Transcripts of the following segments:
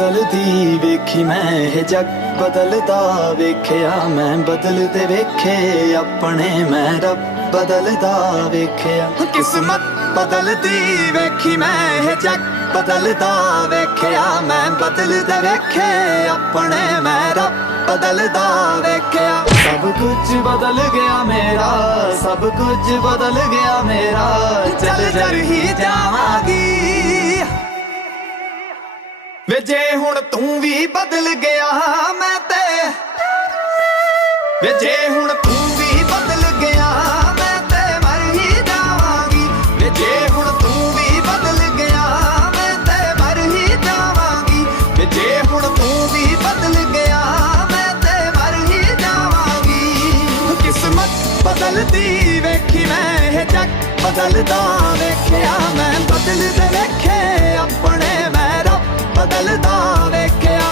बदलदी वेखी मैं ये जग बदलदा वेख्या मैं बदलदे वेखे अपने मैं रब बदलदा वेख्या किस्मत बदलदी वेखी मैं ये जग बदलदा वेख्या मैं बदलदे वेखे अपने मैं रब बदलदा वेख्या सब कुछ बदल गया मेरा सब कुछ बदल गया मेरा चल जर ही जावांगी वे जे हुण तू भी बदल गया मैं ते वे जे हुण तू भी बदल गया मैं ते मर ही जावांगी वे जे हुण तू भी बदल गया मैं ते मर ही जावांगी वे जे हुण तू भी बदल गया मैं ते मर ही जावांगी किस्मत बदलदी वेखी मैं ये जग बदलदा वेख्या मैं बदलदे वेखे अपने मैं रब बदलदा वेख्या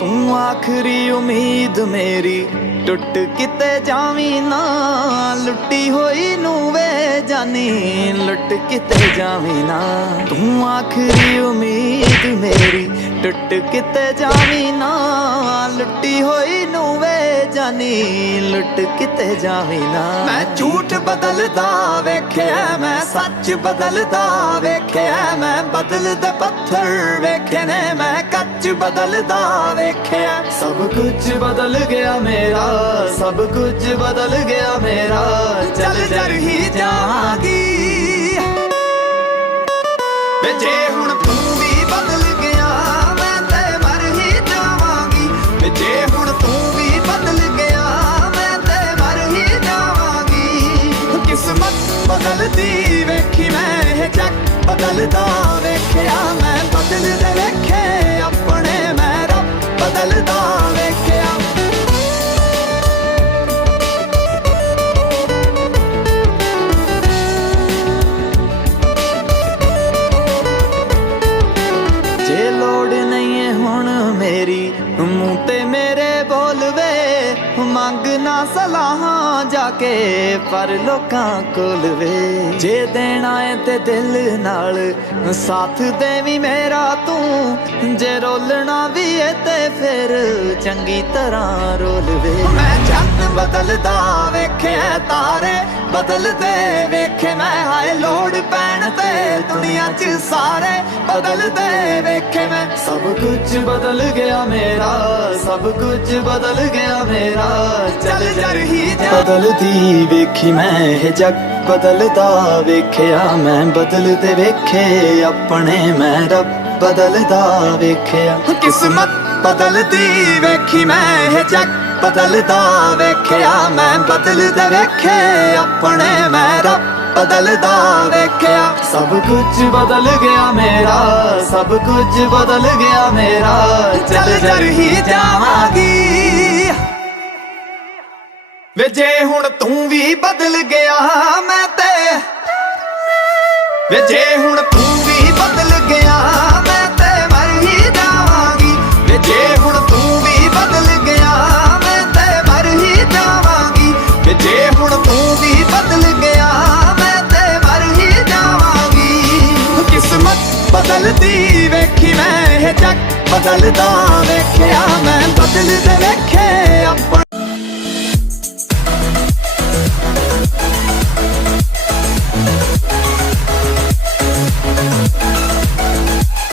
तू आखरी उम्मीद मेरी टुट किते जावी ना लुटी होई नू वे जानी लुट किते जावी ना तू आखरी उम्मीद मेरी टुट किते जावी ना लुटी होई नू वे जानी लुट किते जावी ना मैं झूठ बदलदा वेख्या मैं सच बदलदा वेख्या मैं बदलदे पत्थर वेखे ने मैं कच बदलदा वेख्या सब कुछ बदल गया मेरा सब कुछ बदल गया मेरा चल जर ही जावांगी वे जे हुण तू भी बदल गया मैं ते मर ही जावांगी वे जे हुण तू भी बदल गया मैं ते मर ही जावांगी किस्मत बदलदी वेखी मैं ये जग बदलदा वेख्या मैं बदलदे वेखे अपने मैं रब बदलदा वेख्या जे लोड़ नहीं है हुण मेरी मुंह ते मेरे बोलवे मंगना सलाहां जाके पर लोकां कोल वे जे देना है ते दिल नाल साथ देवी मेरा तू जे रोलना भी है ते फिर चंगी तरह रोल वे मैं चंद बदलदा वेखे तारे बदलदे वेखे मैं हाय लोड़ पैण ते दुनिया च सारे बदलदे वेखे मैं सब कुछ बदल गया मेरा सब कुछ बदल गया मेरा चल जर ही बदलदी वेखी मैं ये जग बदलदा वेख्या मैं बदलदे वेखे अपने मैं रब बदलदा वेख्या किस्मत बदलदी वेखी मैं ये जग बदलदा वेख्या मैं बदलदे वेखे अपने मैं रब बदलदा वेख्या सब कुछ बदल गया मेरा सब कुछ बदल गया मेरा चल जर ही जावांगी वे जे हुण तू भी बदल गया मैं ते वे जे हुण तू भी बदल गया मैं ते मर ही जावांगी वे जे हुण तू भी बदल गया मैं ते मर ही जावांगी वे जे हुण तू भी बदल गया मैं ते मर ही जावांगी किस्मत बदलदी वेखी मैं ये जग बदलदा वेख्या